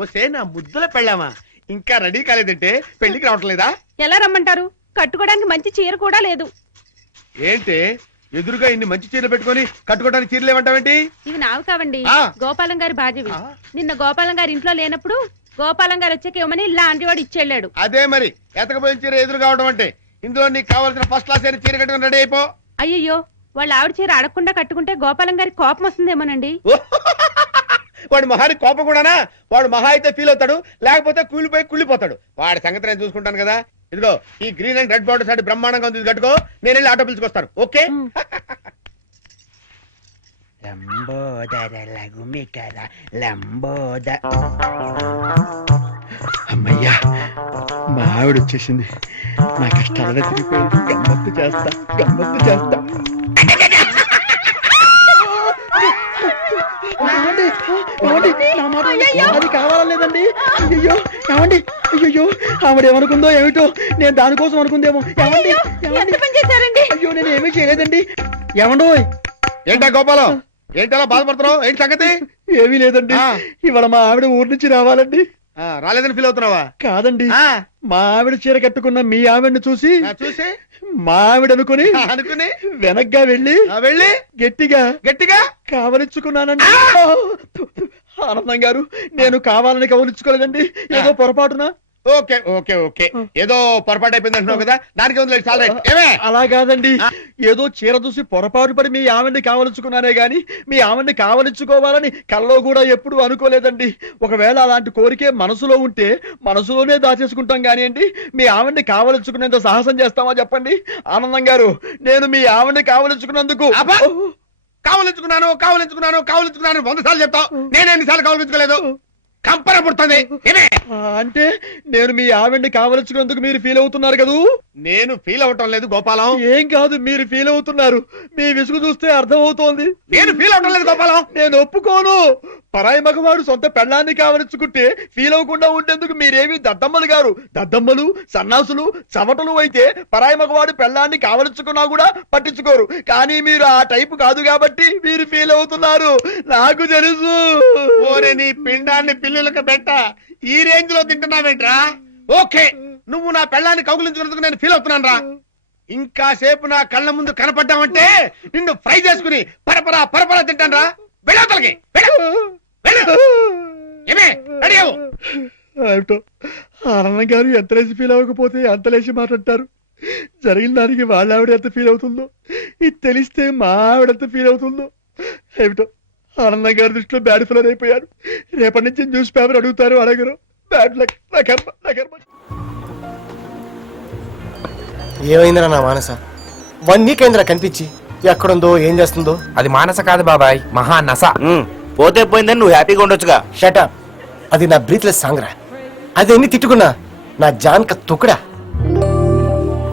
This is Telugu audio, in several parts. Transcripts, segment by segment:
వస్తే నా ముద్దుల పెళ్ళామా ఇంకా రెడీ కాలేదంటే పెళ్లికి రావట్లేదా? ఎలా రమ్మంటారు? కట్టుకోవడానికి మంచి చీర కూడా లేదు. ఏంటి ఎదురుగా ఇన్ని మంచి చీరలు పెట్టుకొని కట్టుకోవడానికి చీరలు ఏమంటావేంటి? ఇవి నావి కావండి, గోపాలం గారి బాధ్యవి. నిన్న గోపాలం గారి ఇంట్లో లేనప్పుడు గోపాలం గారు వచ్చాక ఇవ్వమని లాంటి వాడు ఇచ్చెళ్ళాడు. అదే మరి ఎతకపోయిన చీర ఎదురు కావడం అంటే. ఇందులో నీకు కావాల్సిన ఫస్ట్ క్లాస్ అయిన చీర కట్టుకుని రెడీ అయిపో. అయ్యయ్యో, వాళ్ళ ఆవిడ చీర అడగకుండా కట్టుకుంటే గోపాలం గారి కోపం వస్తుందేమోనండి. వాడు మహాని కోపం కూడానా? వాడు మహా అయితే ఫీల్ అవుతాడు, లేకపోతే కూలిపోయి కుళ్ళిపోతాడు. వాడి సంగతి నేను చూసుకుంటాను కదా. ఇదిగో ఈ గ్రీన్ అండ్ రెడ్ బార్డర్ సారి బ్రహ్మాండంగా ఉంది, కట్టుకో. నేను వెళ్ళి ఆటో పిలుచుకొస్తాను. ఓకే? అమ్మయ్యా, మా ఆవిడ వచ్చేసింది. నా కష్టాలనే తిరిగిపోయింది. గమ్మత్తు చేస్తా, గమ్మత్తు చేస్తా. అది కావాలేదండి. అయ్యో ఏమండి, అయ్యో ఆవిడేమనుకుందో ఏమిటో, నేను దానికోసం అనుకుందేమో. అయ్యో నేను ఏమీ చేయలేదండి. ఏమండో? ఏంటా గోపాలం, ఏంటలా బాధపడుతున్నావు? ఏంటి సంగతి? ఏమీ లేదండి, ఇవాళ మా ఆవిడ ఊరి నుంచి రావాలండి. రాలేదని ఫీల్ అవుతున్నావా? కాదండి, మా ఆవిడ చీర కట్టుకున్న మీ ఆవిడని చూసి మా ఆవిడ అనుకుని వెనక్గా వెళ్ళి గట్టిగా గట్టిగా కావలించుకున్నానండి. ఆనందం గారు, నేను కావాలని కవలించుకోలేదండి, ఏదో పొరపాటున. ఓకే ఓకే ఓకే, ఏదో పొరపాటు అయిపోయింది అంటున్నావు కదా, దానికి అలా కాదండి. ఏదో చీర చూసి పొరపాటు పడి మీ ఆవిడ్ని కావలించుకున్నానే గాని మీ ఆవిడ్ని కావలించుకోవాలని కల్లో కూడా ఎప్పుడు అనుకోలేదండి. ఒకవేళ అలాంటి కోరికే మనసులో ఉంటే మనసులోనే దాచేసుకుంటాం కానివ్వండి, మీ ఆవిడ్ని కావలించుకునేంత సాహసం చేస్తామా చెప్పండి? ఆనందం గారు, నేను మీ ఆవిడ్ని కావలించుకున్నందుకు కావలించుకున్నాను 100 సార్లు చెప్తావు. నేను ఎన్నిసార్లు కావలించుకోలేదు? కంపన పుడుతుంది. అంటే నేను మీ ఆవిడ్ని కావలించుకున్నందుకు మీరు ఫీల్ అవుతున్నారు కదూ? నేను ఫీల్ అవటం లేదు గోపాలం. ఏం కాదు, మీరు ఫీల్ అవుతున్నారు. మీ విసుగు చూస్తే అర్థం అవుతోంది. నేను ఫీల్ అవటం లేదు గోపాలం. నేను ఒప్పుకోను. పరాయి మగవాడు సొంత పెళ్ళాన్ని కావలించుకుంటే ఫీల్ అవ్వకుండా ఉండేందుకు మీరేమి దద్దమ్మలు గారు? దద్దమ్మలు, సన్నాసులు, చవటలు అయితే పరాయి మగవాడు పెళ్ళాన్ని కావలించుకున్నా కూడా పట్టించుకోరు. కానీ మీరు ఆ టైపు కాదు కాబట్టి మీరు ఫీల్ అవుతున్నారు. నాకు తెలుసు. ఓరే నీ పిండాన్ని పిల్లులకు పెట్ట, ఈ రేంజ్ లో తింటున్నావేంట్రా? ఓకే, నువ్వు నా పెళ్ళాన్ని కౌగులించుకున్నందుకు నేను ఫీల్ అవుతున్నాను రా. ఇంకా సేపు నా కళ్ళ ముందు కనపడ్డావంటే నిన్ను ఫ్రై చేసుకుని పరపరా తింటాను రా. వెళ్ళవతలకి ఆనందం గారు ఎంత లేచి ఫీల్ అవ్వకపోతే అంత లేచి మాట్లాడతారు. జరిగిన దానికి వాళ్ళ ఆవిడ ఎంత ఫీల్ అవుతుందో, ఇది తెలిస్తే మా ఆవిడ ఎంత ఫీల్ అవుతుందో ఏమిటో. ఆనందం గారి దృష్టిలో బ్యాడ్ ఫిలర్ అయిపోయారు. రేపటి నుంచి న్యూస్ పేపర్ అడుగుతారు, అడగరు. Bad luck. నా కర్మ. ఏమైందిరా నా మానస? 1 వీక్ అయిందిరా కనిపించి. ఎక్కడుందో, ఏం చేస్తుందో? అది మానస కాదు బాబాయ్, మహా నస. పోతే పోయిందని నువ్వు హ్యాపీగా ఉండొచ్చుగా. షటప్. అది నా బ్రీత్లెస్ సాంగ్ రా. అది ఎన్ని తిట్టుకున్నా నా జాన్క తుకుడా.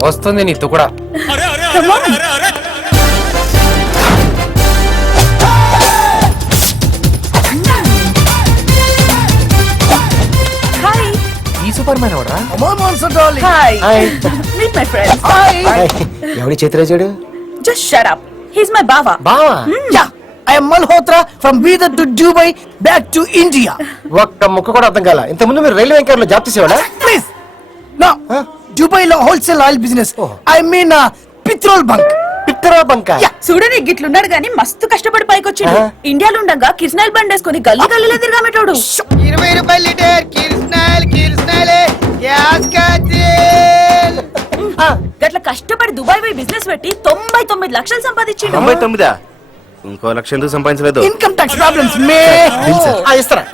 వస్తుంది నీ తుకుడా. ఈ సూపర్ మ్యాన్ ఎవడరా? ఎవరి చేతిరాజాడు? Just shut up. He's my bava. బావా? Yeah. I am Malhotra from Bidar to Dubai back to India. ఒక్క ముక్క కూడా అర్థం కాల. ఇంత ముందు మీరు రైల్వే ఎంకర్ లో job చేసేవాడా? Please. No. Dubai lo wholesale oil business. I mean petrol bunk. Petrol bunk. చూడని గిట్లున్నాడు గాని మస్తు కష్టపడి పైకొచ్చిండు. ఇండియాలో ఉండగా కిర్స్నాయిల్ బండ్ వేసుకొని గల్లీ గల్లీలో తిరగామెటోడు. 20 రూపాయలు లీటర్ కిర్స్నాయిల్ గ్యాస్ కట్టేల్. గట్ల కష్టపడి దుబాయ్ పోయి బిజినెస్ పెట్టి 99 లక్షలు సంపాదించిండు. 99? ఇంకో లక్ష ఎందుకు సంపాదించలేదు? ఇన్కమ్ టాక్స్ ప్రాబ్లమ్స్ మే. ఇస్తారా?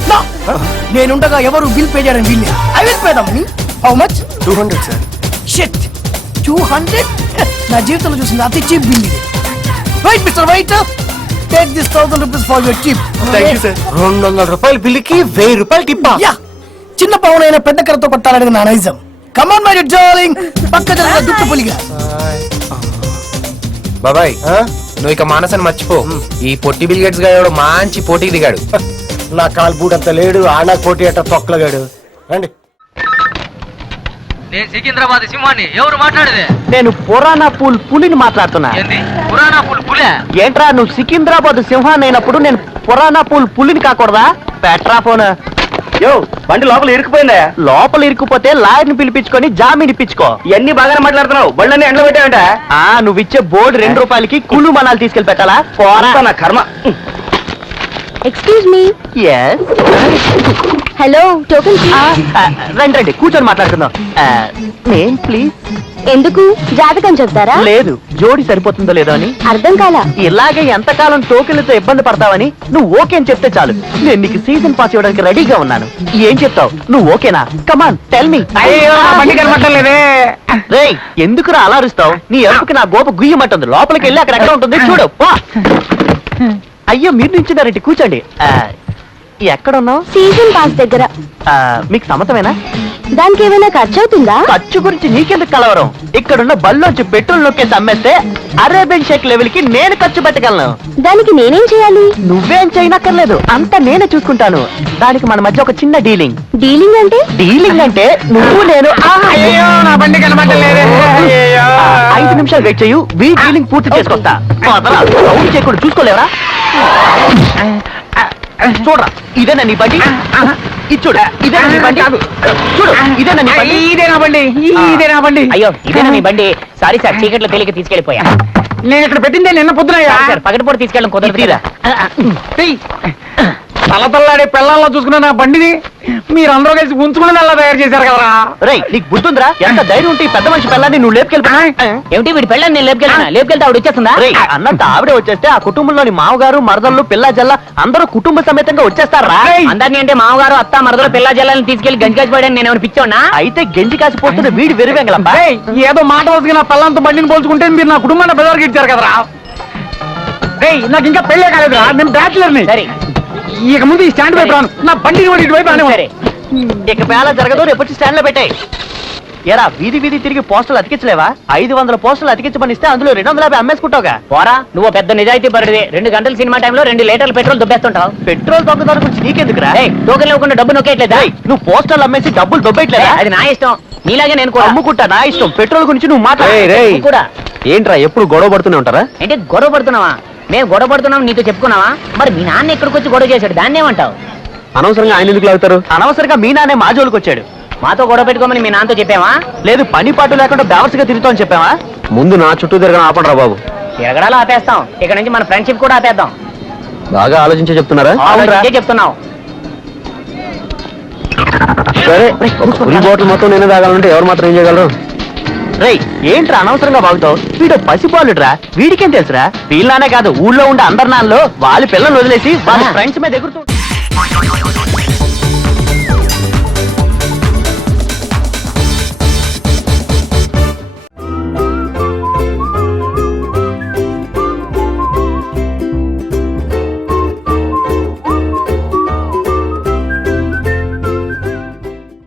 నేనుండగా ఎవరు బిల్ పే చేయడం వీళ్ళే. I will pay the money. How much? 200 sir. Shit. 200? నా జీవితంలో చూసింది అతి చీప్ బిల్ ఇది. Wait mister wait. Take this 1000 rupees for your tip. Thank you sir. 200 రూపాయల బిల్లుకి 1000 రూపాయలు టిప్పా? యా. చిన్న పవనైన పెద్ద కర్రతో కొట్టాలనేది నా నైజం. Come on my darling. పక్క జరగ దుట్టు పులిగా. బాబాయ్, నువ్వు ఇక మానసని మర్చిపో. ఈ పొట్టి బిల్ గేట్స్ గాడు మంచి పోటీకి దిగాడు. నా కాల్ బూట్ అంత లేడు, ఆనా కోటి అట్ట తొక్కలగాడు. రండి. నేను సికింద్రాబాద్ సింహాన్ని. ఎవరు మాట్లాడేది? నేను పురాణా పూల్ పులిని మాట్లాడుతున్నా. ఏంది పురాణా పులే? ఏంట్రా నువ్వు సికింద్రాబాద్ సింహాన్ని అయినప్పుడు నేను పురాణా పూల్ పులిని కాకూడదా? Petra phone. యో బండి లోపల ఇరుక్కుపోయిందా? లోపల ఇరుక్కుపోతే లాయర్ని పిలిపించుకొని జామీన్ ఇప్పించుకో. ఇవన్నీ బాగానే మాట్లాడుతున్నావు. బండ్లన్నీ ఎండలో పెట్టావంట. నువ్వు ఇచ్చే బోర్డు 2 రూపాయలకి కుళ్ళు మనాలు తీసుకెళ్లి పెట్టాలా? అంతా నా కర్మ. Excuse me. హలో, టోకెన్ రండి రండి కూర్చొని మాట్లాడుకుందాం. Name please. ఎందుకు? జాతకం చెప్తారా? లేదు, జోడి సరిపోతుందో లేదో అని. అర్థం కాలా? ఇలాగే ఎంతకాలం టోకెన్లతో ఇబ్బంది పడతావని నువ్వు ఓకే అని చెప్తే చాలు. నేను నీకు సీజన్ పాస్ ఇవ్వడానికి రెడీగా ఉన్నాను. ఏం చెప్తావు? నువ్వు ఓకేనా? Come on tell me. రేయ్ ఎందుకురా అలా అరుస్తావు? నీ ఎరుపుకి నా గోప గుయ్యమంటుంది. లోపలికి వెళ్ళి అక్కడ ఎక్కడ ఉంటుంది చూడు. పో. అయ్యో మీరు నించున్నారండి, కూర్చోండి. ఎక్కడున్నావు? సీజన్ పాస్ దగ్గర. మీకు సమ్మతమేనా? దానికి ఏమైనా ఖర్చు అవుతుందా? ఖర్చు గురించి నీకెందుకు కలవరం? ఇక్కడున్న బల్లోంచి పెట్రోల్ నొక్కేసి అమ్మేస్తే అరేబియన్ షేక్ లెవెల్ కి నేను ఖర్చు పెట్టగలను. దానికి నేనేం చేయాలి? నువ్వేం చేయనక్కర్లేదు, అంతా నేనే చూసుకుంటాను. దానికి మన మధ్య ఒక చిన్న డీలింగ్. డీలింగ్ అంటే? డీలింగ్ అంటే నువ్వు నేను 5 నిమిషాలు వెయిట్ చేయు, వీ డీలింగ్ పూర్తి చేసుకొస్తా. సౌండ్ చేయకుండా చూసుకోలేవరా? చూడరా, ఇదేనా నీ బండి? ఇచ్చుడు, ఇదేనా నీ బండి? చూడు, ఇదేనా నీ బండి? ఇదేనా బండి? అయ్యో ఇదేనా నీ బండి? సారీ సార్, చీకట్లో తేలిక తీసుకెళ్ళిపోయా. నేను ఇక్కడ పెట్టిందే నిన్న పొద్దున. సార్ పగటిపూట తీసుకెళ్ళడం కుదరదు. తలతల్లాడే పిల్లల్లో చూసుకున్న నా బండిని మీరందరూ కలిసి ఉంచుకుని అలా తయారు చేశారు కదరా. రేయ్ నీకు బుద్ధుందిరా? ఎంత ధైర్యం ఉంటే ఈ పెద్ద మనిషి పిల్లని నువ్వు లేపుకెళ్ళిపోయా? ఏమిటి వీడి పిల్లని నేను లేపుకెళ్తే ఆవిడ వచ్చేస్తుందా? రేయ్ అన్నంత ఆవిడే వచ్చేస్తే ఆ కుటుంబంలోని మామగారు మరదళ్ళు పిల్ల జల్ల అందరూ కుటుంబ సమేతంగా వచ్చేస్తారా? అందరినీ అంటే మామగారు అత్త మరదలు పిల్ల జల్లని తీసుకెళ్లి గంజి కాసిపోయాడని నేను పిచ్చోనా? అయితే గంజి కాసిపోతున్న వీడి వెరివెంగలమ్మా. ఏదో మాట వస్తుంది నా పిల్లలతో బండిని పోల్చుకుంటే మీరు నా కుటుంబాన్ని బెదరికి ఇచ్చారు కదరా. నాకు ఇంకా పెళ్ళే కాలేదురా, నేను బ్యాచులర్ని. సరే ఇక ముందు ఈ స్టాండ్ వైపు రాను, నా బండిని కూడా ఇటువైపు రాను. సరే ఇక వేళ జరగదు, రేపు వచ్చి స్టాండ్ లో పెట్టాయి. ఎరా వీధి వీధి తిరిగి పోస్టులు అతికించలేవా? 500 పోస్టులు అతికించమనిస్తే అందులో 250 అమ్మేసుకుంటావుగా. పోరా, నువ్వు పెద్ద నిజాయితీ పరుడివి. 2 గంటల సినిమా టైంలో 2 లీటర్ల పెట్రోల్ దుబ్బేస్తుంటావు. పెట్రోల్ దొంగదాని గురించి నీకెందుకురా? టోకెన్ ఇవ్వకుండా డబ్బు నొక్కేయట్లేదా? నువ్వు పోస్టర్లు అమ్మేసి డబ్బులు దొబ్బేయట్లేదా? అది నా ఇష్టం, నీలాగే నేను కూడా అమ్ముకుంటా. నా ఇష్టం. పెట్రోల్ గురించి నువ్వు మాట్లాడు కూడా. ఏంట్రా ఎప్పుడు గొడవ పడుతూనే ఉంటారా? ఏంటి గొడవ పడుతున్నావా? మేము గొడవ పడుతున్నాం నీతో చెప్పుకున్నావా? మరి మీ నాన్న ఎక్కడికి వచ్చి గొడవ చేశాడు, దాన్ని ఏమంటావు? అనవసరంగా ఆయన ఎందుకు లాగుతారు? అనవసరంగా మీ నాన్నే మా జోలికి వచ్చాడు. మాతో గొడవ పెట్టుకోమని మీ నాన్నతో చెప్పావా? లేదు, పని పాటు లేకుండా బేవర్స్గా తిరుగుతామని చెప్పావా? ముందు నా చుట్టూ తిరగడం ఆపండి బాబు. తిరగడాలు ఆపేస్తాం, ఇక్కడ నుంచి మన ఫ్రెండ్షిప్ కూడా ఆపేద్దాం. బాగా ఆలోచించే చెప్తున్నారా? చెప్తున్నావు. సరే, ఫుల్ బాటిల్ మొత్తం నేనే తాగాలంటే ఎవరు మాత్రం ఏం చేయగలరు? రేయ్ ఏంట్రా అనవసరంగా బాగుతావు? వీడు పసిపాలుడ్రా, వీడికేం తెలుసురా? వీళ్ళనే కాదు ఊళ్ళో ఉండే అందరి నాన్నలో వాళ్ళ పిల్లలు వదిలేసి వాళ్ళ ఫ్రెండ్స్ మీద ఎగురుతూ